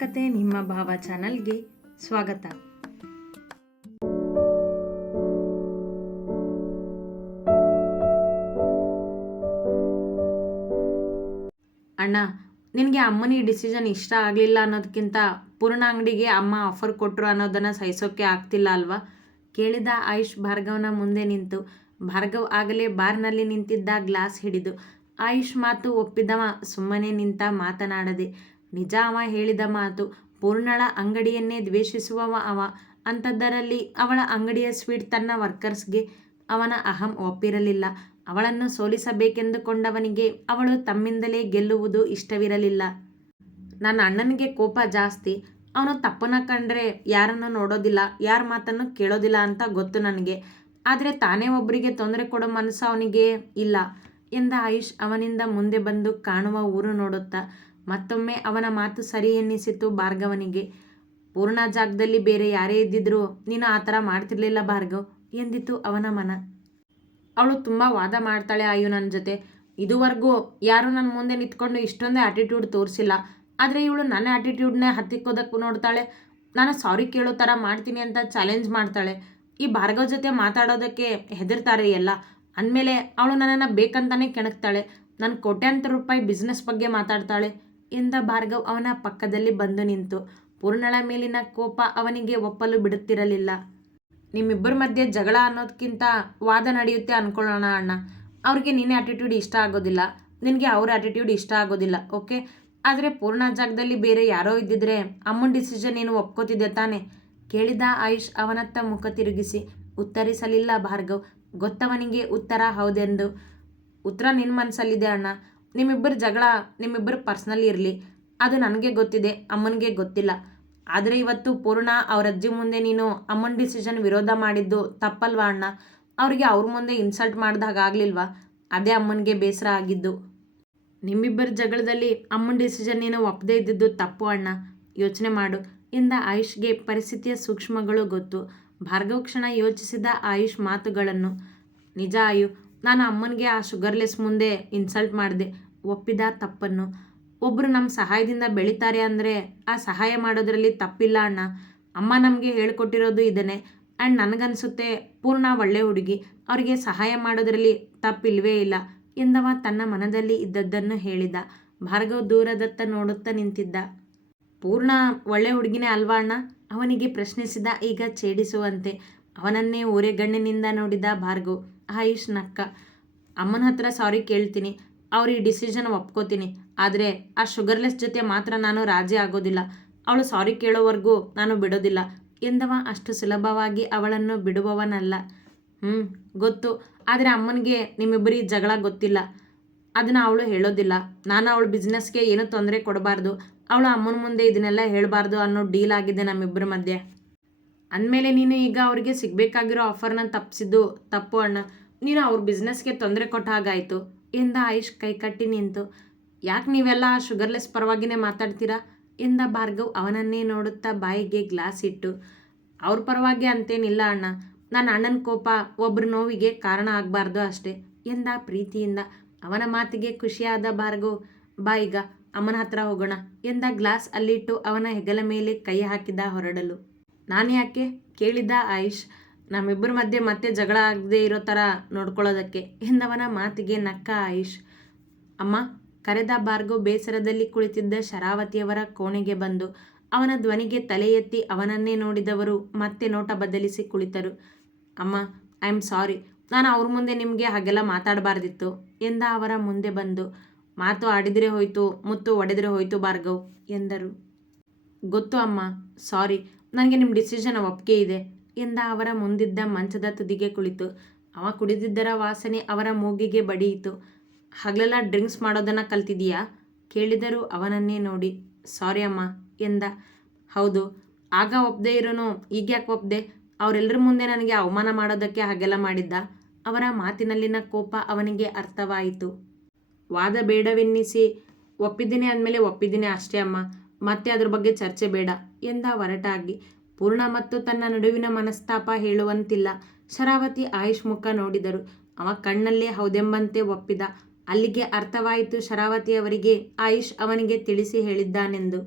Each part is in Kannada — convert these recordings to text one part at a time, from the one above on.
ಕತೆ ನಿಮ್ಮ ಭಾವ ಚಾನಲ್ಗೆ ಸ್ವಾಗತ. ಅಣ್ಣ, ನಿನಗೆ ಅಮ್ಮನ ಈ ಡಿಸಿಷನ್ ಇಷ್ಟ ಆಗಲಿಲ್ಲ ಅನ್ನೋದಕ್ಕಿಂತ ಪೂರ್ಣ ಅಂಗಡಿಗೆ ಅಮ್ಮ ಆಫರ್ ಕೊಟ್ಟರು ಅನ್ನೋದನ್ನು ಸಹಿಸೋಕ್ಕೆ ಆಗ್ತಿಲ್ಲ ಅಲ್ವಾ? ಕೇಳಿದ ಆಯುಷ್ ಭಾರ್ಗವನ ಮುಂದೆ ನಿಂತು. ಭಾರ್ಗವ್ ಆಗಲೇ ಬಾರ್ನಲ್ಲಿ ನಿಂತಿದ್ದ ಗ್ಲಾಸ್ ಹಿಡಿದು ಆಯುಷ್ ಮಾತು ಒಪ್ಪಿದವ ಸುಮ್ಮನೆ ನಿಂತ, ಮಾತನಾಡದೆ. ನಿಜ, ಅವ ಹೇಳಿದ ಮಾತು. ಪೂರ್ಣಳ ಅಂಗಡಿಯನ್ನೇ ದ್ವೇಷಿಸುವವ ಅವ. ಅಂಥದ್ದರಲ್ಲಿ ಅವಳ ಅಂಗಡಿಯ ಸ್ವೀಟ್ ತನ್ನ ವರ್ಕರ್ಸ್ಗೆ ಅವನ ಅಹಂ ಒಪ್ಪಿರಲಿಲ್ಲ. ಅವಳನ್ನು ಸೋಲಿಸಬೇಕೆಂದುಕೊಂಡವನಿಗೆ ಅವಳು ತಮ್ಮಿಂದಲೇ ಗೆಲ್ಲುವುದು ಇಷ್ಟವಿರಲಿಲ್ಲ. ನನ್ನ ಅಣ್ಣನಿಗೆ ಕೋಪ ಜಾಸ್ತಿ. ಅವನು ತಪ್ಪನ್ನ ಕಂಡ್ರೆ ಯಾರನ್ನು ನೋಡೋದಿಲ್ಲ, ಯಾರ ಮಾತನ್ನು ಕೇಳೋದಿಲ್ಲ ಅಂತ ಗೊತ್ತು ನನಗೆ. ಆದರೆ ತಾನೇ ಒಬ್ಬರಿಗೆ ತೊಂದರೆ ಕೊಡೋ ಮನಸ್ಸು ಅವನಿಗೆ ಇಲ್ಲ ಎಂದ ಆಯುಷ್ ಅವನಿಂದ ಮುಂದೆ ಬಂದು ಕಾಣುವ ಊರು ನೋಡುತ್ತಾ. ಮತ್ತೊಮ್ಮೆ ಅವನ ಮಾತು ಸರಿ ಎನ್ನಿಸಿತು ಭಾರ್ಗವನಿಗೆ. ಪೂರ್ಣ ಜಾಗದಲ್ಲಿ ಬೇರೆ ಯಾರೇ ಇದ್ದಿದ್ರೂ ನೀನು ಆ ಥರ ಮಾಡ್ತಿರ್ಲಿಲ್ಲ ಭಾರ್ಗವ್ ಎಂದಿತು ಅವನ ಮನ. ಅವಳು ತುಂಬ ವಾದ ಮಾಡ್ತಾಳೆ ಆಯು ನನ್ನ ಜೊತೆ. ಇದುವರೆಗೂ ಯಾರೂ ನನ್ನ ಮುಂದೆ ನಿಂತ್ಕೊಂಡು ಇಷ್ಟೊಂದೇ ಆ್ಯಟಿಟ್ಯೂಡ್ ತೋರಿಸಿಲ್ಲ. ಆದರೆ ಇವಳು ನನ್ನ ಆ್ಯಟಿಟ್ಯೂಡ್ನೇ ಹತ್ತಿಕ್ಕೋದಕ್ಕೂ ನೋಡ್ತಾಳೆ. ನಾನು ಸಾರಿ ಕೇಳೋ ಥರ ಮಾಡ್ತೀನಿ ಅಂತ ಚಾಲೆಂಜ್ ಮಾಡ್ತಾಳೆ. ಈ ಭಾರ್ಗವ್ ಜೊತೆ ಮಾತಾಡೋದಕ್ಕೆ ಹೆದರ್ತಾರೆ ಎಲ್ಲ. ಅಂದಮೇಲೆ ಅವಳು ನನ್ನನ್ನು ಬೇಕಂತಾನೆ ಕೆಣಕ್ತಾಳೆ. ನನ್ನ ಕೋಟ್ಯಾಂತರ ರೂಪಾಯಿ ಬಿಸ್ನೆಸ್ ಬಗ್ಗೆ ಮಾತಾಡ್ತಾಳೆ ಎಂದ ಭಾರ್ಗವ್ ಅವನ ಪಕ್ಕದಲ್ಲಿ ಬಂದು ನಿಂತು. ಪೂರ್ಣಳ ಮೇಲಿನ ಕೋಪ ಅವನಿಗೆ ಒಪ್ಪಲು ಬಿಡುತ್ತಿರಲಿಲ್ಲ. ನಿಮ್ಮಿಬ್ಬರ ಮಧ್ಯೆ ಜಗಳ ಅನ್ನೋದಕ್ಕಿಂತ ವಾದ ನಡೆಯುತ್ತೆ ಅಂದ್ಕೊಳ್ಳೋಣ ಅಣ್ಣ. ಅವ್ರಿಗೆ ನಿನ್ನ ಆ್ಯಟಿಟ್ಯೂಡ್ ಇಷ್ಟ ಆಗೋದಿಲ್ಲ, ನಿನಗೆ ಅವ್ರ ಆ್ಯಟಿಟ್ಯೂಡ್ ಇಷ್ಟ ಆಗೋದಿಲ್ಲ, ಓಕೆ. ಆದರೆ ಪೂರ್ಣ ಜಾಗದಲ್ಲಿ ಬೇರೆ ಯಾರೋ ಇದ್ದಿದ್ರೆ ಅಮ್ಮನ ಡಿಸಿಷನ್ ನೀನು ಒಪ್ಕೋತಿದ್ದೆ ತಾನೆ ಕೇಳಿದ ಆಯುಷ್ ಅವನತ್ತ ಮುಖ ತಿರುಗಿಸಿ. ಉತ್ತರಿಸಲಿಲ್ಲ ಭಾರ್ಗವ್. ಗೊತ್ತವನಿಗೆ ಉತ್ತರ ಹೌದೆಂದು. ಉತ್ತರ ನಿನ್ನ ಮನಸ್ಸಲ್ಲಿದೆ ಅಣ್ಣ. ನಿಮ್ಮಿಬ್ಬರ ಜಗಳ ನಿಮ್ಮಿಬ್ಬರು ಪರ್ಸ್ನಲಿ ಇರಲಿ, ಅದು ನನಗೆ ಗೊತ್ತಿದೆ, ಅಮ್ಮನಿಗೆ ಗೊತ್ತಿಲ್ಲ. ಆದರೆ ಇವತ್ತು ಪೂರ್ಣ ಅವ್ರ ಅಜ್ಜಿ ಮುಂದೆ ನೀನು ಅಮ್ಮನ ಡಿಸಿಷನ್ ವಿರೋಧ ಮಾಡಿದ್ದು ತಪ್ಪಲ್ವಾ ಅಣ್ಣ? ಅವ್ರಿಗೆ ಅವ್ರ ಮುಂದೆ ಇನ್ಸಲ್ಟ್ ಮಾಡಿದಾಗ ಆಗಲಿಲ್ವಾ? ಅದೇ ಅಮ್ಮನಿಗೆ ಬೇಸರ ಆಗಿದ್ದು. ನಿಮ್ಮಿಬ್ಬರ ಜಗಳದಲ್ಲಿ ಅಮ್ಮನ ಡಿಸಿಷನ್ ನೀನು ಒಪ್ಪದೇ ಇದ್ದಿದ್ದು ತಪ್ಪು ಅಣ್ಣ, ಯೋಚನೆ ಮಾಡು ಎಂದ ಆಯುಷ್ಗೆ ಪರಿಸ್ಥಿತಿಯ ಸೂಕ್ಷ್ಮಗಳು ಗೊತ್ತು. ಭಾರ್ಗವ್ ಕ್ಷಣ ಯೋಚಿಸಿದ ಆಯುಷ್ ಮಾತುಗಳನ್ನು. ನಿಜ ಆಯು, ನಾನು ಅಮ್ಮನಿಗೆ ಆ ಶುಗರ್ಲೆಸ್ ಮುಂದೆ ಇನ್ಸಲ್ಟ್ ಮಾಡಿದೆ, ಒಪ್ಪಿದ ತಪ್ಪನ್ನು. ಒಬ್ಬರು ನಮ್ಮ ಸಹಾಯದಿಂದ ಬೆಳೀತಾರೆ ಅಂದರೆ ಆ ಸಹಾಯ ಮಾಡೋದ್ರಲ್ಲಿ ತಪ್ಪಿಲ್ಲ ಅಣ್ಣ. ಅಮ್ಮ ನಮಗೆ ಹೇಳ್ಕೊಟ್ಟಿರೋದು ಇದನ್ನೇ. ಆ್ಯಂಡ್ ನನಗನ್ಸುತ್ತೆ ಪೂರ್ಣ ಒಳ್ಳೆ ಹುಡುಗಿ, ಅವರಿಗೆ ಸಹಾಯ ಮಾಡೋದ್ರಲ್ಲಿ ತಪ್ಪಿಲ್ವೇ ಇಲ್ಲ ಎಂದವ ತನ್ನ ಮನದಲ್ಲಿ ಇದ್ದದ್ದನ್ನು ಹೇಳಿದ. ಭಾರ್ಗವ್ ದೂರದತ್ತ ನೋಡುತ್ತಾ ನಿಂತಿದ್ದ. ಪೂರ್ಣ ಒಳ್ಳೆ ಹುಡುಗಿನೇ ಅಲ್ವಾ ಅಣ್ಣ ಅವನಿಗೆ ಪ್ರಶ್ನಿಸಿದ, ಈಗ ಛೇಡಿಸುವಂತೆ. ಅವನನ್ನೇ ಓರೆಗಣ್ಣಿನಿಂದ ನೋಡಿದ ಭಾರ್ಗವ್. ಆಯುಷ್ ನಕ್ಕ. ಅಮ್ಮನ ಹತ್ರ ಸಾರಿ ಕೇಳ್ತೀನಿ, ಅವ್ರ ಈ ಡಿಸಿಷನ್ ಒಪ್ಕೋತೀನಿ. ಆದರೆ ಆ ಶುಗರ್ಲೆಸ್ ಜೊತೆ ಮಾತ್ರ ನಾನು ರಾಜಿ ಆಗೋದಿಲ್ಲ. ಅವಳು ಸಾರಿ ಕೇಳೋವರೆಗೂ ನಾನು ಬಿಡೋದಿಲ್ಲ ಎಂದವ ಅಷ್ಟು ಸುಲಭವಾಗಿ ಅವಳನ್ನು ಬಿಡುವವನಲ್ಲ. ಗೊತ್ತು. ಆದರೆ ಅಮ್ಮನಿಗೆ ನಿಮ್ಮಿಬ್ಬರಿ ಜಗಳ ಗೊತ್ತಿಲ್ಲ, ಅದನ್ನು ಅವಳು ಹೇಳೋದಿಲ್ಲ. ನಾನು ಅವಳ ಬಿಸ್ನೆಸ್ಗೆ ಏನೂ ತೊಂದರೆ ಕೊಡಬಾರ್ದು, ಅವಳು ಅಮ್ಮನ ಮುಂದೆ ಇದನ್ನೆಲ್ಲ ಹೇಳಬಾರ್ದು ಅನ್ನೋ ಡೀಲ್ ಆಗಿದೆ ನಮ್ಮಿಬ್ಬರ ಮಧ್ಯೆ. ಅಂದಮೇಲೆ ನೀನು ಈಗ ಅವ್ರಿಗೆ ಸಿಗಬೇಕಾಗಿರೋ ಆಫರ್ನ ತಪ್ಪಿಸಿದ್ದು ತಪ್ಪು ಅಣ್ಣ. ನೀನು ಅವ್ರ ಬಿಸ್ನೆಸ್ಗೆ ತೊಂದರೆ ಕೊಟ್ಟ ಹಾಗಾಯಿತು ಎಂದ ಆಯುಷ್ ಕೈಕಟ್ಟಿ ನಿಂತು. ಯಾಕೆ ನೀವೆಲ್ಲ ಆ ಶುಗರ್ಲೆಸ್ ಪರವಾಗಿನೇ ಮಾತಾಡ್ತೀರಾ ಎಂದ ಭಾರ್ಗವ್ ಅವನನ್ನೇ ನೋಡುತ್ತಾ ಬಾಯಿಗೆ ಗ್ಲಾಸ್ ಇಟ್ಟು. ಅವ್ರ ಪರವಾಗಿ ಅಂತೇನಿಲ್ಲ ಅಣ್ಣ, ನನ್ನ ಅಣ್ಣನ ಕೋಪ ಒಬ್ಬರ ನೋವಿಗೆ ಕಾರಣ ಆಗಬಾರ್ದು ಅಷ್ಟೇ ಎಂದ ಪ್ರೀತಿಯಿಂದ. ಅವನ ಮಾತಿಗೆ ಖುಷಿಯಾದ ಭಾರ್ಗವ್, ಬಾ ಈಗ ಅಮ್ಮನ ಹತ್ರ ಹೋಗೋಣ ಎಂದ ಗ್ಲಾಸ್ ಅಲ್ಲಿಟ್ಟು ಅವನ ಹೆಗಲ ಮೇಲೆ ಕೈ ಹಾಕಿದ ಹೊರಡಲು. ನಾನು ಯಾಕೆ ಕೇಳಿದ ಆಯುಷ್. ನಮ್ಮಿಬ್ಬರ ಮಧ್ಯೆ ಮತ್ತೆ ಜಗಳ ಆಗದೆ ಇರೋ ಥರ ನೋಡ್ಕೊಳ್ಳೋದಕ್ಕೆ ಎಂದವನ ಮಾತಿಗೆ ನಕ್ಕ ಆಯುಷ್. ಅಮ್ಮ ಕರೆದ ಭಾರ್ಗವ್ ಬೇಸರದಲ್ಲಿ ಕುಳಿತಿದ್ದ ಶರಾವತಿಯವರ ಕೋಣೆಗೆ ಬಂದು ಅವನ ಧ್ವನಿಗೆ ತಲೆ ಎತ್ತಿ ಅವನನ್ನೇ ನೋಡಿದವರು ಮತ್ತೆ ನೋಟ ಬದಲಿಸಿ ಕುಳಿತರು. ಅಮ್ಮ, ಐ ಆಮ್ ಸಾರಿ, ನಾನು ಅವ್ರ ಮುಂದೆ ನಿಮಗೆ ಹಾಗೆಲ್ಲ ಮಾತಾಡಬಾರ್ದಿತ್ತು ಎಂದ ಅವರ ಮುಂದೆ ಬಂದು. ಮಾತು ಆಡಿದರೆ ಹೋಯ್ತು, ಮುತ್ತು ಒಡೆದರೆ ಹೋಯ್ತು ಭಾರ್ಗವ್ ಎಂದರು. ಗೊತ್ತು ಅಮ್ಮ, ಸಾರಿ, ನನಗೆ ನಿಮ್ಮ ಡಿಸಿಷನ್ ಒಪ್ಪಿಗೆ ಇದೆ ಎಂದ ಅವರ ಮುಂದಿದ್ದ ಮಂಚದ ತುದಿಗೆ ಕುಳಿತು. ಅವ ಕುಡಿದಿದ್ದರ ವಾಸನೆ ಅವರ ಮೂಗಿಗೆ ಬಡಿಯಿತು. ಹಗಲೆಲ್ಲ ಡ್ರಿಂಕ್ಸ್ ಮಾಡೋದನ್ನು ಕಲ್ತಿದೀಯಾ ಕೇಳಿದರು ಅವನನ್ನೇ ನೋಡಿ. ಸಾರಿ ಅಮ್ಮ ಎಂದ. ಹೌದು, ಆಗ ಒಪ್ಪದೆ ಇರೋನು ಈಗ ಯಾಕೆ ಒಪ್ಪದೆ? ಅವರೆಲ್ಲರ ಮುಂದೆ ನನಗೆ ಅವಮಾನ ಮಾಡೋದಕ್ಕೆ ಹಾಗೆಲ್ಲ ಮಾಡಿದ್ದ? ಅವರ ಮಾತಿನಲ್ಲಿನ ಕೋಪ ಅವನಿಗೆ ಅರ್ಥವಾಯಿತು. ವಾದ ಬೇಡವೆನ್ನಿಸಿ ಒಪ್ಪಿದ್ದೀನಿ ಅಂದಮೇಲೆ ಒಪ್ಪಿದ್ದೀನಿ ಅಷ್ಟೇ ಅಮ್ಮ, ಮತ್ತೆ ಅದ್ರ ಬಗ್ಗೆ ಚರ್ಚೆ ಬೇಡ ಎಂದ ಹೊರಟಾಗಿ. ಪೂರ್ಣ ಮತ್ತು ತನ್ನ ನಡುವಿನ ಮನಸ್ತಾಪ ಹೇಳುವಂತಿಲ್ಲ. ಶರಾವತಿ ಆಯುಷ್ ಮುಖ ನೋಡಿದರು. ಅವ ಕಣ್ಣಲ್ಲೇ ಹೌದೆಂಬಂತೆ ಒಪ್ಪಿದ. ಅಲ್ಲಿಗೆ ಅರ್ಥವಾಯಿತು ಶರಾವತಿಯವರಿಗೆ ಆಯುಷ್ ಅವನಿಗೆ ತಿಳಿಸಿ ಹೇಳಿದ್ದಾನೆಂದು.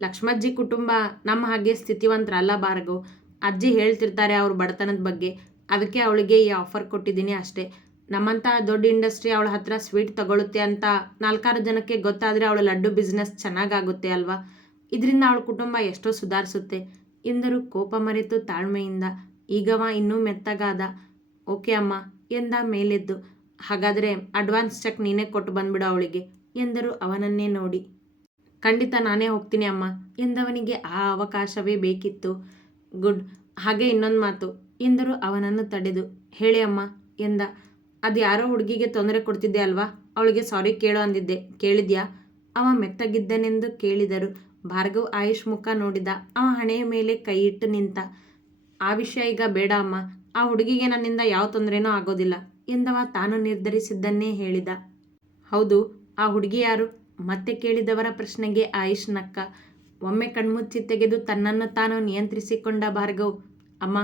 ಲಕ್ಷ್ಮಜ್ಜಿ ಕುಟುಂಬ ನಮ್ಮ ಹಾಗೆ ಸ್ಥಿತಿವಂತರಲ್ಲ ಭಾರ್ಗವ್. ಅಜ್ಜಿ ಹೇಳ್ತಿರ್ತಾರೆ ಅವ್ರ ಬಡತನದ ಬಗ್ಗೆ. ಅದಕ್ಕೆ ಅವಳಿಗೆ ಈ ಆಫರ್ ಕೊಟ್ಟಿದ್ದೀನಿ ಅಷ್ಟೇ. ನಮ್ಮಂಥ ದೊಡ್ಡ ಇಂಡಸ್ಟ್ರಿ ಅವಳ ಹತ್ರ ಸ್ವೀಟ್ ತಗೊಳುತ್ತೆ ಅಂತ 4-6 ಜನಕ್ಕೆ ಗೊತ್ತಾದರೆ ಅವಳ ಲಡ್ಡು ಬಿಸ್ನೆಸ್ ಚೆನ್ನಾಗಾಗುತ್ತೆ ಅಲ್ವಾ. ಇದರಿಂದ ಅವಳ ಕುಟುಂಬ ಎಷ್ಟೋ ಸುಧಾರಿಸುತ್ತೆ ಎಂದರು ಕೋಪ ಮರೆತು ತಾಳ್ಮೆಯಿಂದ. ಈಗವ ಇನ್ನೂ ಮೆತ್ತಗಾದ. ಓಕೆ ಅಮ್ಮ ಎಂದ ಮೇಲೆದ್ದು. ಹಾಗಾದರೆ ಅಡ್ವಾನ್ಸ್ ಚೆಕ್ ನೀನೇ ಕೊಟ್ಟು ಬಂದ್ಬಿಡು ಅವಳಿಗೆ ಎಂದರು ಅವನನ್ನೇ ನೋಡಿ. ಖಂಡಿತ ನಾನೇ ಹೋಗ್ತೀನಿ ಅಮ್ಮ ಎಂದವನಿಗೆ ಆ ಅವಕಾಶವೇ ಬೇಕಿತ್ತು. ಗುಡ್. ಹಾಗೆ ಇನ್ನೊಂದು ಮಾತು ಎಂದರು ಅವನನ್ನು ತಡೆದು. ಹೇಳಿ ಅಮ್ಮ ಎಂದ. ಅದು ಯಾರೋ ಹುಡುಗಿಗೆ ತೊಂದರೆ ಕೊಡ್ತಿದ್ದೆ ಅಲ್ವಾ, ಅವಳಿಗೆ ಸಾರಿ ಕೇಳು ಅಂದಿದ್ದೆ, ಕೇಳಿದ್ಯಾ? ಅವ ಮೆತ್ತಗಿದ್ದನೆಂದು ಕೇಳಿದರು. ಭಾರ್ಗವ್ ಆಯುಷ್ ಮುಖ ನೋಡಿದ. ಅವ ಹಣೆಯ ಮೇಲೆ ಕೈ ಇಟ್ಟು ನಿಂತ. ಆ ವಿಷಯ ಈಗ ಬೇಡ ಅಮ್ಮ. ಆ ಹುಡುಗಿಗೆ ನನ್ನಿಂದ ಯಾವ ತೊಂದರೆನೂ ಆಗೋದಿಲ್ಲ ಎಂದವ ತಾನು ನಿರ್ಧರಿಸಿದ್ದನ್ನೇ ಹೇಳಿದ. ಹೌದು, ಆ ಹುಡುಗಿ ಯಾರು? ಮತ್ತೆ ಕೇಳಿದವರ ಪ್ರಶ್ನೆಗೆ ಆಯುಷ್ ನಕ್ಕ. ಒಮ್ಮೆ ಕಣ್ಮುಚ್ಚಿ ತೆಗೆದು ತನ್ನನ್ನು ತಾನು ನಿಯಂತ್ರಿಸಿಕೊಂಡ ಭಾರ್ಗವ್. ಅಮ್ಮ,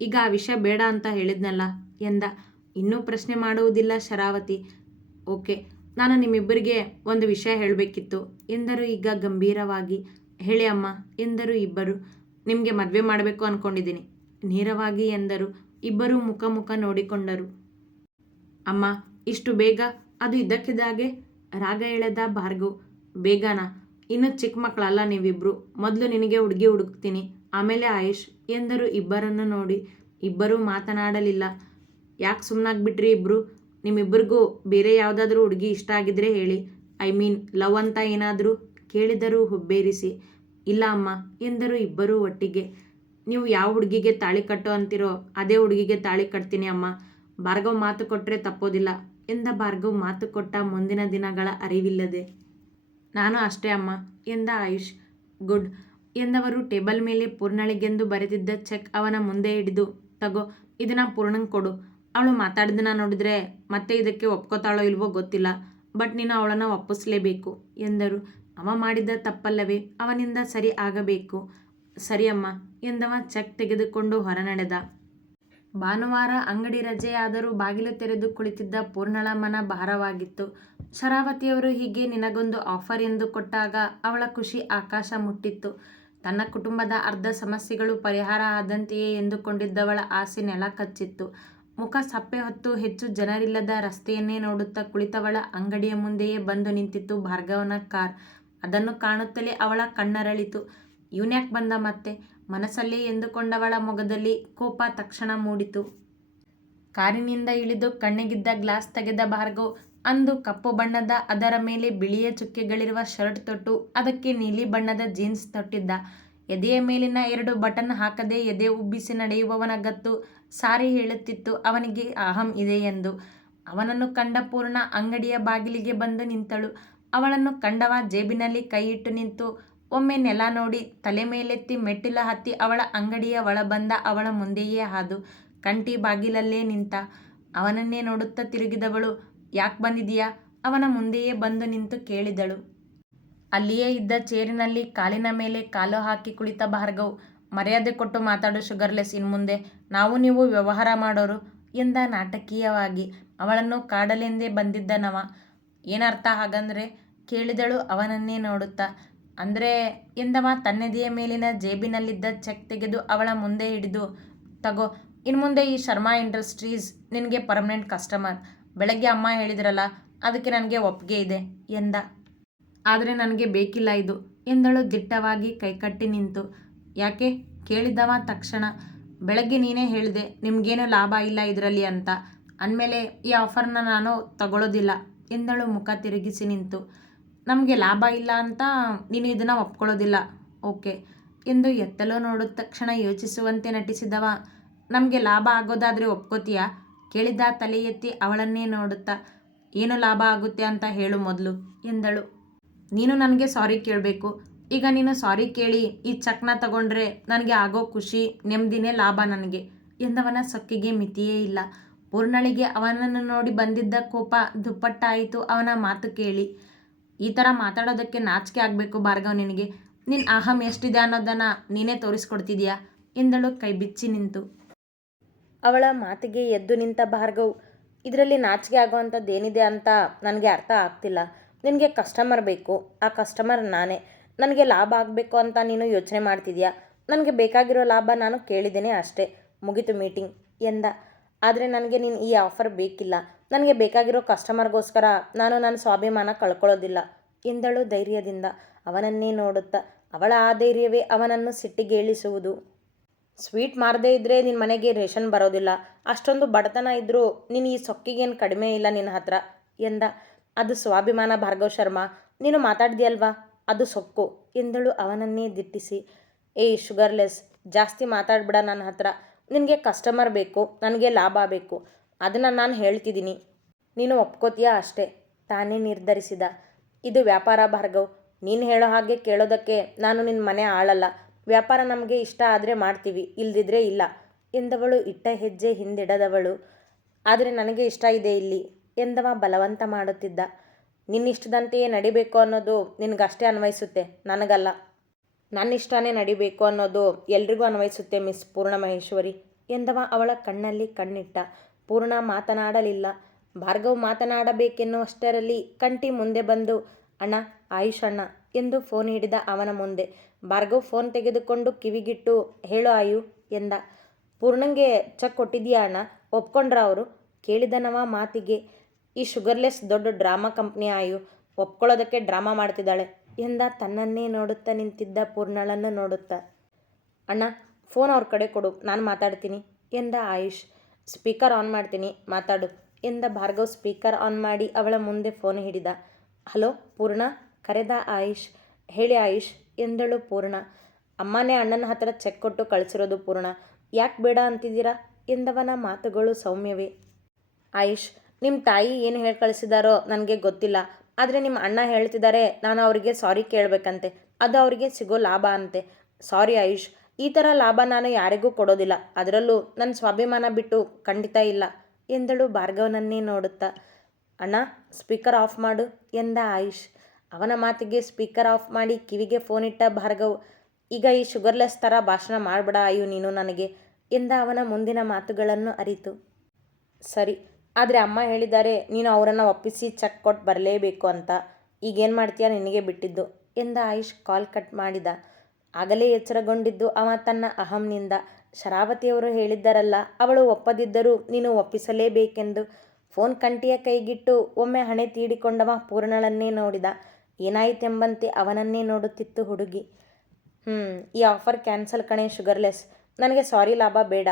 ಈಗ ಆ ವಿಷಯ ಬೇಡ ಅಂತ ಹೇಳಿದ್ನಲ್ಲ ಎಂದ. ಇನ್ನೂ ಪ್ರಶ್ನೆ ಮಾಡುವುದಿಲ್ಲ ಶರಾವತಿ. ಓಕೆ, ನಾನು ನಿಮ್ಮಿಬ್ಬರಿಗೆ ಒಂದು ವಿಷಯ ಹೇಳಬೇಕಿತ್ತು ಎಂದರು ಈಗ ಗಂಭೀರವಾಗಿ. ಹೇಳಿ ಅಮ್ಮ ಎಂದರು ಇಬ್ಬರು. ನಿಮಗೆ ಮದುವೆ ಮಾಡಬೇಕು ಅಂದ್ಕೊಂಡಿದ್ದೀನಿ ನೇರವಾಗಿ ಎಂದರು. ಇಬ್ಬರೂ ಮುಖ ಮುಖ ನೋಡಿಕೊಂಡರು. ಅಮ್ಮ, ಇಷ್ಟು ಬೇಗ? ಅದು ಇದ್ದಕ್ಕಿದ್ದಾಗೆ ರಾಗ ಎಳೆದ ಭಾರ್ಗವ್. ಬೇಗನಾ? ಇನ್ನೂ ಚಿಕ್ಕ ಮಕ್ಕಳಲ್ಲ ನೀವಿಬ್ರು. ಮೊದಲು ನಿನಗೆ ಹುಡುಗಿ ಹುಡುಕ್ತೀನಿ, ಆಮೇಲೆ ಆಯುಷ್ ಎಂದರು ಇಬ್ಬರನ್ನು ನೋಡಿ. ಇಬ್ಬರೂ ಮಾತನಾಡಲಿಲ್ಲ. ಯಾಕೆ ಸುಮ್ಮನಾಗ್ಬಿಟ್ರಿ ಇಬ್ಬರು? ನಿಮ್ಮಿಬ್ಬರಿಗೂ ಬೇರೆ ಯಾವುದಾದ್ರೂ ಹುಡುಗಿ ಇಷ್ಟ ಆಗಿದ್ರೆ ಹೇಳಿ. ಐ ಮೀನ್ ಲವ್ ಅಂತ ಏನಾದರೂ ಕೇಳಿದರು ಹುಬ್ಬೇರಿಸಿ. ಇಲ್ಲ ಅಮ್ಮ ಎಂದರು ಇಬ್ಬರೂ ಒಟ್ಟಿಗೆ. ನೀವು ಯಾವ ಹುಡುಗಿಗೆ ತಾಳಿ ಕಟ್ಟೋ ಅಂತಿರೋ ಅದೇ ಹುಡುಗಿಗೆ ತಾಳಿ ಕಟ್ತೀನಿ ಅಮ್ಮ. ಭಾರ್ಗವ್ ಮಾತು ಕೊಟ್ಟರೆ ತಪ್ಪೋದಿಲ್ಲ ಎಂದ ಭಾರ್ಗವ್ ಮಾತು ಕೊಟ್ಟ ಮುಂದಿನ ದಿನಗಳ ಅರಿವಿಲ್ಲದೆ. ನಾನು ಅಷ್ಟೇ ಅಮ್ಮ ಎಂದ ಆಯುಷ್. ಗುಡ್ ಎಂದವರು ಟೇಬಲ್ ಮೇಲೆ ಪೂರ್ಣಳಿಗೆಂದು ಬರೆದಿದ್ದ ಚೆಕ್ ಅವನ ಮುಂದೆ ಹಿಡಿದು. ತಗೋ, ಇದನ್ನ ಪೂರ್ಣಂಗೆ ಕೊಡು. ಅವಳು ಮಾತಾಡಿದನ್ನ ನೋಡಿದ್ರೆ ಮತ್ತೆ ಇದಕ್ಕೆ ಒಪ್ಕೋತಾಳೋ ಇಲ್ವೋ ಗೊತ್ತಿಲ್ಲ, ಬಟ್ ನೀನು ಅವಳನ್ನು ಒಪ್ಪಿಸ್ಲೇಬೇಕು ಎಂದರು. ಅವ ಮಾಡಿದ್ದ ತಪ್ಪಲ್ಲವೇ, ಅವನಿಂದ ಸರಿ ಆಗಬೇಕು. ಸರಿ ಅಮ್ಮ ಎಂದವ ಚೆಕ್ ತೆಗೆದುಕೊಂಡು ಹೊರನಡೆದ. ಭಾನುವಾರ ಅಂಗಡಿ ರಜೆಯಾದರೂ ಬಾಗಿಲು ತೆರೆದು ಕುಳಿತಿದ್ದ ಪೂರ್ಣಳ ಮನ ಭಾರವಾಗಿತ್ತು. ಶರಾವತಿಯವರು ಹೀಗೆ ನಿನಗೊಂದು ಆಫರ್ ಎಂದು ಕೊಟ್ಟಾಗ ಅವಳ ಖುಷಿ ಆಕಾಶ ಮುಟ್ಟಿತ್ತು. ತನ್ನ ಕುಟುಂಬದ ಅರ್ಧ ಸಮಸ್ಯೆಗಳು ಪರಿಹಾರ ಆದಂತೆಯೇ ಎಂದುಕೊಂಡಿದ್ದವಳ ಆಸೆ ನೆಲ ಕಚ್ಚಿತ್ತು. ಮುಖ ಸಪ್ಪೆ ಹೊತ್ತು ಹೆಚ್ಚು ಜನರಿಲ್ಲದ ರಸ್ತೆಯನ್ನೇ ನೋಡುತ್ತಾ ಕುಳಿತವಳ ಅಂಗಡಿಯ ಮುಂದೆಯೇ ಬಂದು ನಿಂತಿತ್ತು ಭಾರ್ಗವನ ಕಾರ್. ಅದನ್ನು ಕಾಣುತ್ತಲೇ ಅವಳ ಕಣ್ಣರಳಿತು. ಇವನ್ಯಾಕೆ ಬಂದ ಮತ್ತೆ? ಮನಸ್ಸಲ್ಲೇ ಎಂದುಕೊಂಡವಳ ಮೊಗದಲ್ಲಿ ಕೋಪ ತಕ್ಷಣ ಮೂಡಿತು. ಕಾರಿನಿಂದ ಇಳಿದು ಕಣ್ಣಿಗಿದ್ದ ಗ್ಲಾಸ್ ತೆಗೆದ ಭಾರ್ಗವ್ ಅಂದು ಕಪ್ಪು ಬಣ್ಣದ, ಅದರ ಮೇಲೆ ಬಿಳಿಯ ಚುಕ್ಕೆಗಳಿರುವ ಶರ್ಟ್ ತೊಟ್ಟು ಅದಕ್ಕೆ ನೀಲಿ ಬಣ್ಣದ ಜೀನ್ಸ್ ತೊಟ್ಟಿದ್ದ. ಎದೆಯ ಮೇಲಿನ 2 ಬಟನ್ ಹಾಕದೆ ಎದೆ ಉಬ್ಬಿಸಿ ನಡೆಯುವವನ ಗತ್ತು ಸಾರಿ ಹೇಳುತ್ತಿತ್ತು ಅವನಿಗೆ ಅಹಂ ಇದೆ ಎಂದು. ಅವನನ್ನು ಕಂಡ ಪೂರ್ಣ ಅಂಗಡಿಯ ಬಾಗಿಲಿಗೆ ಬಂದು ನಿಂತಳು. ಅವಳನ್ನು ಕಂಡವ ಜೇಬಿನಲ್ಲಿ ಕೈಯಿಟ್ಟು ನಿಂತು ಒಮ್ಮೆ ನೆಲ ನೋಡಿ ತಲೆ ಮೇಲೆತ್ತಿ ಮೆಟ್ಟಿಲ ಹತ್ತಿ ಅವಳ ಅಂಗಡಿಯ ಒಳ ಬಂದ. ಅವಳ ಮುಂದೆಯೇ ಹಾದು ಕಂಟಿ ಬಾಗಿಲಲ್ಲೇ ನಿಂತ. ಅವನನ್ನೇ ನೋಡುತ್ತಾ ತಿರುಗಿದವಳು. ಯಾಕೆ ಬಂದಿದೀಯಾ? ಅವನ ಮುಂದೆಯೇ ಬಂದು ನಿಂತು ಕೇಳಿದಳು. ಅಲ್ಲಿಯೇ ಇದ್ದ ಚೇರಿನಲ್ಲಿ ಕಾಲಿನ ಮೇಲೆ ಕಾಲು ಹಾಕಿ ಕುಳಿತ ಭಾರ್ಗವ್. ಮರ್ಯಾದೆ ಕೊಟ್ಟು ಮಾತಾಡು ಶುಗರ್ಲೆಸ್, ಇನ್ಮುಂದೆ ನಾವು ನೀವು ವ್ಯವಹಾರ ಮಾಡೋರು ಎಂದ ನಾಟಕೀಯವಾಗಿ. ಅವಳನ್ನು ಕಾಡಲೆಂದೇ ಬಂದಿದ್ದನವ. ಏನರ್ಥ ಹಾಗಂದ್ರೆ ಕೇಳಿದಳು ಅವನನ್ನೇ ನೋಡುತ್ತಾ. ಅಂದರೆ ಎಂದವ ತನ್ನೆದೆಯ ಮೇಲಿನ ಜೇಬಿನಲ್ಲಿದ್ದ ಚೆಕ್ ತೆಗೆದು ಅವಳ ಮುಂದೆ ಹಿಡಿದು. ತಗೋ, ಇನ್ಮುಂದೆ ಈ ಶರ್ಮಾ ಇಂಡಸ್ಟ್ರೀಸ್ ನಿನಗೆ ಪರ್ಮನೆಂಟ್ ಕಸ್ಟಮರ್. ಬೆಳಗ್ಗೆ ಅಮ್ಮ ಹೇಳಿದ್ರಲ್ಲ, ಅದಕ್ಕೆ ನನಗೆ ಒಪ್ಪಿಗೆ ಇದೆ ಎಂದ. ಆದರೆ ನನಗೆ ಬೇಕಿಲ್ಲ ಇದು ಎಂದಳು ದಿಟ್ಟವಾಗಿ ಕೈಕಟ್ಟಿ ನಿಂತು. ಯಾಕೆ ಕೇಳಿದವ ತಕ್ಷಣ. ಬೆಳಗ್ಗೆ ನೀನೇ ಹೇಳಿದೆ ನಿಮಗೇನು ಲಾಭ ಇಲ್ಲ ಇದರಲ್ಲಿ ಅಂತ. ಅಂದಮೇಲೆ ಈ ಆಫರ್ನ ನಾನು ತಗೊಳ್ಳೋದಿಲ್ಲ ಎಂದಳು ಮುಖ ತಿರುಗಿಸಿ ನಿಂತು. ನಮಗೆ ಲಾಭ ಇಲ್ಲ ಅಂತ ನೀನು ಇದನ್ನು ಒಪ್ಕೊಳ್ಳೋದಿಲ್ಲ, ಓಕೆ ಎಂದು ಎತ್ತಲೋ ನೋಡಿದ ತಕ್ಷಣ ಯೋಚಿಸುವಂತೆ ನಟಿಸಿದವ. ನಮಗೆ ಲಾಭ ಆಗೋದಾದರೆ ಒಪ್ಕೋತೀಯಾ ಕೇಳಿದ ತಲೆ ಎತ್ತಿ ಅವಳನ್ನೇ ನೋಡುತ್ತಾ. ಏನು ಲಾಭ ಆಗುತ್ತೆ ಅಂತ ಹೇಳು ಮೊದಲು ಎಂದಳು. ನೀನು ನನಗೆ ಸಾರಿ ಕೇಳಬೇಕು. ಈಗ ನೀನು ಸಾರಿ ಕೇಳಿ ಈ ಚೆಕ್ನ ತಗೊಂಡ್ರೆ ನನಗೆ ಆಗೋ ಖುಷಿ ನೆಮ್ಮದಿನೇ ಲಾಭ ನನಗೆ ಎಂದವನ ಸೊಕ್ಕಿಗೆ ಮಿತಿಯೇ ಇಲ್ಲ. ಪೂರ್ಣಳಿಗೆ ಅವನನ್ನು ನೋಡಿ ಬಂದಿದ್ದ ಕೋಪ ದುಪ್ಪಟ್ಟಾಯಿತು ಅವನ ಮಾತು ಕೇಳಿ. ಈ ಥರ ಮಾತಾಡೋದಕ್ಕೆ ನಾಚಿಕೆ ಆಗಬೇಕು ಭಾರ್ಗವ್ ನಿನಗೆ. ನಿನ್ನ ಅಹಂ ಎಷ್ಟಿದೆ ಅನ್ನೋದನ್ನು ನೀನೇ ತೋರಿಸ್ಕೊಡ್ತಿದ್ಯಾ ಎಂದಳು ಕೈ ಬಿಚ್ಚಿ ನಿಂತು. ಅವಳ ಮಾತಿಗೆ ಎದ್ದು ನಿಂತ ಭಾರ್ಗವ್. ಇದರಲ್ಲಿ ನಾಚಿಕೆ ಆಗೋವಂಥದ್ದೇನಿದೆ ಅಂತ ನನಗೆ ಅರ್ಥ ಆಗ್ತಿಲ್ಲ. ನಿನಗೆ ಕಸ್ಟಮರ್ ಬೇಕು, ಆ ಕಸ್ಟಮರ್ ನಾನೇ. ನನಗೆ ಲಾಭ ಆಗಬೇಕು ಅಂತ ನೀನು ಯೋಚನೆ ಮಾಡ್ತಿದ್ಯಾ? ನನಗೆ ಬೇಕಾಗಿರೋ ಲಾಭ ನಾನು ಕೇಳಿದ್ದೇನೆ ಅಷ್ಟೇ, ಮುಗೀತು ಮೀಟಿಂಗ್ ಎಂದ. ಆದರೆ ನನಗೆ ನೀನು ಈ ಆಫರ್ ಬೇಕಿಲ್ಲ. ನನಗೆ ಬೇಕಾಗಿರೋ ಕಸ್ಟಮರ್ಗೋಸ್ಕರ ನಾನು ನನ್ನ ಸ್ವಾಭಿಮಾನ ಕಳ್ಕೊಳ್ಳೋದಿಲ್ಲ ಎಂದಳು ಧೈರ್ಯದಿಂದ ಅವನನ್ನೇ ನೋಡುತ್ತಾ. ಅವಳ ಆ ಧೈರ್ಯವೇ ಅವನನ್ನು ಸಿಟ್ಟಿಗೇಳಿಸುವುದು. ಸ್ವೀಟ್ ಮಾರದೇ ಇದ್ದರೆ ನಿನ್ನ ಮನೆಗೆ ರೇಷನ್ ಬರೋದಿಲ್ಲ. ಅಷ್ಟೊಂದು ಬಡತನ ಇದ್ದರೂ ನೀನು ಈ ಸೊಕ್ಕಿಗೇನು ಕಡಿಮೆ ಇಲ್ಲ ನಿನ್ನ ಹತ್ರ ಎಂದ. ಅದು ಸ್ವಾಭಿಮಾನ ಭಾರ್ಗವ್ ಶರ್ಮಾ, ನೀನು ಮಾತಾಡ್ದಿಯಲ್ವಾ, ಅದು ಸೊಕ್ಕು ಎಂದಳು ಅವನನ್ನೇ ದಿಟ್ಟಿಸಿ. ಏಯ್ ಶುಗರ್ಲೆಸ್, ಜಾಸ್ತಿ ಮಾತಾಡ್ಬಿಡ ನನ್ನ ಹತ್ರ. ನಿನಗೆ ಕಸ್ಟಮರ್ ಬೇಕು, ನನಗೆ ಲಾಭ ಬೇಕು, ಅದನ್ನು ನಾನು ಹೇಳ್ತಿದ್ದೀನಿ, ನೀನು ಒಪ್ಕೋತೀಯಾ ಅಷ್ಟೇ ತಾನೇ ನಿರ್ಧರಿಸಿದ. ಇದು ವ್ಯಾಪಾರ ಭಾರ್ಗವ್, ನೀನು ಹೇಳೋ ಹಾಗೆ ಕೇಳೋದಕ್ಕೆ ನಾನು ನಿನ್ನ ಮನೆ ಆಳಲ್ಲ. ವ್ಯಾಪಾರ ನಮಗೆ ಇಷ್ಟ ಆದರೆ ಮಾಡ್ತೀವಿ, ಇಲ್ದಿದ್ರೆ ಇಲ್ಲ ಎಂದವಳು ಇಟ್ಟ ಹೆಜ್ಜೆ ಹಿಂದಿಡದವಳು. ಆದರೆ ನನಗೆ ಇಷ್ಟ ಇದೆ ಇಲ್ಲಿ ಎಂದವ ಬಲವಂತ ಮಾಡುತ್ತಿದ್ದ. ನಿನ್ನಿಷ್ಟದಂತೆಯೇ ನಡಿಬೇಕು ಅನ್ನೋದು ನಿನಗಷ್ಟೇ ಅನ್ವಯಿಸುತ್ತೆ, ನನಗಲ್ಲ. ನನ್ನಿಷ್ಟನೇ ನಡಿಬೇಕು ಅನ್ನೋದು ಎಲ್ರಿಗೂ ಅನ್ವಯಿಸುತ್ತೆ ಮಿಸ್ ಪೂರ್ಣ ಮಹೇಶ್ವರಿ ಎಂದವ ಅವಳ ಕಣ್ಣಲ್ಲಿ ಕಣ್ಣಿಟ್ಟ. ಪೂರ್ಣ ಮಾತನಾಡಲಿಲ್ಲ. ಭಾರ್ಗವ್ ಮಾತನಾಡಬೇಕೆನ್ನುವಷ್ಟರಲ್ಲಿ ಕಂಠಿ ಮುಂದೆ ಬಂದು, ಅಣ್ಣ, ಆಯುಷ್ ಅಣ್ಣ ಎಂದು ಫೋನ್ ಹಿಡಿದ ಅವನ ಮುಂದೆ. ಭಾರ್ಗವ್ ಫೋನ್ ತೆಗೆದುಕೊಂಡು ಕಿವಿಗಿಟ್ಟು, ಹೇಳು ಆಯು ಎಂದ. ಪೂರ್ಣಂಗೆ ಚೆಕ್ ಕೊಟ್ಟಿದ್ಯಾ ಅಣ್ಣ, ಒಪ್ಕೊಂಡ್ರ ಅವರು ಕೇಳಿದನವ ಮಾತಿಗೆ. ಈ ಶುಗರ್ಲೆಸ್ ದೊಡ್ಡ ಡ್ರಾಮಾ ಕಂಪ್ನಿ ಆಯು, ಒಪ್ಕೊಳ್ಳೋದಕ್ಕೆ ಡ್ರಾಮಾ ಮಾಡ್ತಿದ್ದಾಳೆ ಎಂದ ತನ್ನನ್ನೇ ನೋಡುತ್ತಾ ನಿಂತಿದ್ದ ಪೂರ್ಣಳನ್ನು ನೋಡುತ್ತಾ. ಅಣ್ಣ, ಫೋನ್ ಅವ್ರ ಕಡೆ ಕೊಡು, ನಾನು ಮಾತಾಡ್ತೀನಿ ಎಂದ ಆಯುಷ್. ಸ್ಪೀಕರ್ ಆನ್ ಮಾಡ್ತೀನಿ, ಮಾತಾಡು ಎಂದ ಭಾರ್ಗವ್ ಸ್ಪೀಕರ್ ಆನ್ ಮಾಡಿ ಅವಳ ಮುಂದೆ ಫೋನ್ ಹಿಡಿದ. ಹಲೋ ಪೂರ್ಣ ಕರೆದ ಆಯುಷ್. ಹೇಳಿ ಆಯುಷ್ ಎಂದಳು ಪೂರ್ಣ. ಅಮ್ಮನೇ ಅಣ್ಣನ ಹತ್ರ ಚೆಕ್ ಕೊಟ್ಟು ಕಳಿಸಿರೋದು ಪೂರ್ಣ, ಯಾಕೆ ಬೇಡ ಅಂತಿದ್ದೀರಾ ಎಂದವನ ಮಾತುಗಳು ಸೌಮ್ಯವೇ. ಆಯುಷ್, ನಿಮ್ಮ ತಾಯಿ ಏನು ಹೇಳಿ ಕಳಿಸಿದಾರೋ ನನಗೆ ಗೊತ್ತಿಲ್ಲ, ಆದರೆ ನಿಮ್ಮ ಅಣ್ಣ ಹೇಳ್ತಿದ್ದಾರೆ ನಾನು ಅವರಿಗೆ ಸಾರಿ ಕೇಳಬೇಕಂತೆ, ಅದು ಅವರಿಗೆ ಸಿಗೋ ಲಾಭ ಅಂತೆ. ಸಾರಿ ಆಯುಷ್, ಈ ಥರ ಲಾಭ ನಾನು ಯಾರಿಗೂ ಕೊಡೋದಿಲ್ಲ, ಅದರಲ್ಲೂ ನನ್ನ ಸ್ವಾಭಿಮಾನ ಬಿಟ್ಟು ಖಂಡಿತ ಇಲ್ಲ ಎಂದಳು ಭಾರ್ಗವನನ್ನೇ ನೋಡುತ್ತಾ. ಅಣ್ಣ, ಸ್ಪೀಕರ್ ಆಫ್ ಮಾಡು ಎಂದ ಆಯುಷ್. ಅವನ ಮಾತಿಗೆ ಸ್ಪೀಕರ್ ಆಫ್ ಮಾಡಿ ಕಿವಿಗೆ ಫೋನ್ ಇಟ್ಟ ಭಾರ್ಗವ್. ಈಗ ಈ ಶುಗರ್ಲೆಸ್ ಥರ ಭಾಷಣ ಮಾಡಬೇಡ ಆಯು ನೀನು ನನಗೆ ಎಂದ ಅವನ ಮುಂದಿನ ಮಾತುಗಳನ್ನು ಅರಿತು. ಸರಿ, ಆದರೆ ಅಮ್ಮ ಹೇಳಿದ್ದಾರೆ ನೀನು ಅವರನ್ನು ಒಪ್ಪಿಸಿ ಚೆಕ್ ಕೊಟ್ಟು ಬರಲೇಬೇಕು ಅಂತ. ಈಗೇನು ಮಾಡ್ತೀಯಾ ನಿನಗೆ ಬಿಟ್ಟಿದ್ದು ಎಂದ ಆಯುಷ್ ಕಾಲ್ ಕಟ್ ಮಾಡಿದ. ಆಗಲೇ ಎಚ್ಚರಗೊಂಡಿದ್ದು ಅವ ತನ್ನ ಅಹಂನಿಂದ. ಶರಾವತಿಯವರು ಹೇಳಿದ್ದರಲ್ಲ, ಅವಳು ಒಪ್ಪದಿದ್ದರೂ ನೀನು ಒಪ್ಪಿಸಲೇಬೇಕೆಂದು. ಫೋನ್ ಕಂಠಿಯ ಕೈಗಿಟ್ಟು ಒಮ್ಮೆ ಹಣೆ ತೀಡಿಕೊಂಡವ ಪೂರ್ಣಳನ್ನೇ ನೋಡಿದ. ಏನಾಯಿತೆಂಬಂತೆ ಅವನನ್ನೇ ನೋಡುತ್ತಿತ್ತು ಹುಡುಗಿ. ಈ ಆಫರ್ ಕ್ಯಾನ್ಸಲ್ ಕಣೆ ಶುಗರ್ಲೆಸ್, ನನಗೆ ಸಾರಿ ಲಾಭ ಬೇಡ,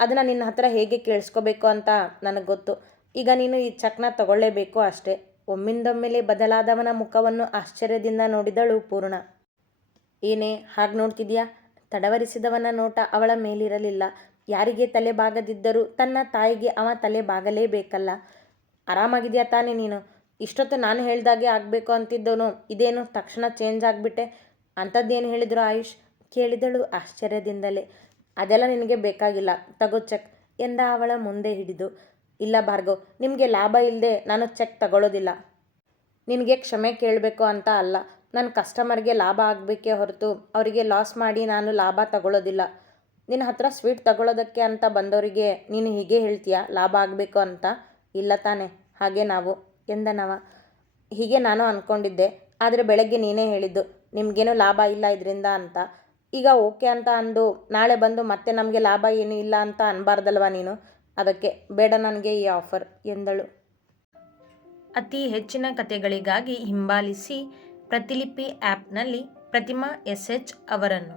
ಅದನ್ನು ನಿನ್ನ ಹತ್ರ ಹೇಗೆ ಕೇಳಿಸ್ಕೋಬೇಕು ಅಂತ ನನಗೆ ಗೊತ್ತು. ಈಗ ನೀನು ಈ ಚೆಕ್ನ ತಗೊಳ್ಳೇಬೇಕು ಅಷ್ಟೇ. ಒಮ್ಮಿಂದೊಮ್ಮೆಲೆ ಬದಲಾದವನ ಮುಖವನ್ನು ಆಶ್ಚರ್ಯದಿಂದ ನೋಡಿದಳು ಪೂರ್ಣ. ಏನೇ ಹಾಗೆ ನೋಡ್ತಿದ್ಯಾ? ತಡವರಿಸಿದವನ ನೋಟ ಅವಳ ಮೇಲಿರಲಿಲ್ಲ. ಯಾರಿಗೆ ತಲೆ ಬಾಗದಿದ್ದರೂ ತನ್ನ ತಾಯಿಗೆ ಅವ ತಲೆ ಬಾಗಲೇಬೇಕಲ್ಲ. ಆರಾಮಾಗಿದೆಯಾ ತಾನೇ ನೀನು? ಇಷ್ಟೊತ್ತು ನಾನು ಹೇಳ್ದಾಗೆ ಆಗಬೇಕು ಅಂತಿದ್ದೋನು ಇದೇನು ತಕ್ಷಣ ಚೇಂಜ್ ಆಗಿಬಿಟ್ಟೆ? ಅಂಥದ್ದೇನು ಹೇಳಿದ್ರು ಆಯುಷ್ ಕೇಳಿದಳು ಆಶ್ಚರ್ಯದಿಂದಲೇ. ಅದೆಲ್ಲ ನಿನಗೆ ಬೇಕಾಗಿಲ್ಲ, ತಗೋ ಚೆಕ್ ಎಂದ ಅವಳ ಮುಂದೆ ಹಿಡಿದು. ಇಲ್ಲ ಭಾರ್ಗವ್, ನಿಮಗೆ ಲಾಭ ಇಲ್ಲದೆ ನಾನು ಚೆಕ್ ತಗೊಳ್ಳೋದಿಲ್ಲ. ನಿನಗೆ ಕ್ಷಮೆ ಕೇಳಬೇಕು ಅಂತ ಅಲ್ಲ, ನನ್ನ ಕಸ್ಟಮರ್ಗೆ ಲಾಭ ಆಗಬೇಕೇ ಹೊರತು ಅವರಿಗೆ ಲಾಸ್ ಮಾಡಿ ನಾನು ಲಾಭ ತಗೊಳ್ಳೋದಿಲ್ಲ. ನಿನ್ನ ಹತ್ರ ಸ್ವೀಟ್ ತಗೊಳ್ಳೋದಕ್ಕೆ ಅಂತ ಬಂದವರಿಗೆ ನೀನು ಹೀಗೆ ಹೇಳ್ತೀಯಾ ಲಾಭ ಆಗಬೇಕು ಅಂತ? ಇಲ್ಲ ತಾನೆ, ಹಾಗೆ ನಾವು ಎಂದನವ. ಹೀಗೆ ನಾನು ಅಂದ್ಕೊಂಡಿದ್ದೆ, ಆದರೆ ಬೆಳಗ್ಗೆ ನೀನೇ ಹೇಳಿದ್ದು ನಿಮಗೇನು ಲಾಭ ಇಲ್ಲ ಇದರಿಂದ ಅಂತ. ಈಗ ಓಕೆ ಅಂತ ಅಂದು ನಾಳೆ ಬಂದು ಮತ್ತೆ ನಮಗೆ ಲಾಭ ಏನೂ ಇಲ್ಲ ಅಂತ ಅನ್ಬಾರ್ದಲ್ವ ನೀನು? ಅದಕ್ಕೆ ಬೇಡ ನನಗೆ ಈ ಆಫರ್ ಎಂದಳು. ಅತಿ ಹೆಚ್ಚಿನ ಕಥೆಗಳಿಗಾಗಿ ಹಿಂಬಾಲಿಸಿ ಪ್ರತಿಲಿಪಿ ಆ್ಯಪ್ನಲ್ಲಿ ಪ್ರತಿಮಾ SH ಅವರನ್ನು.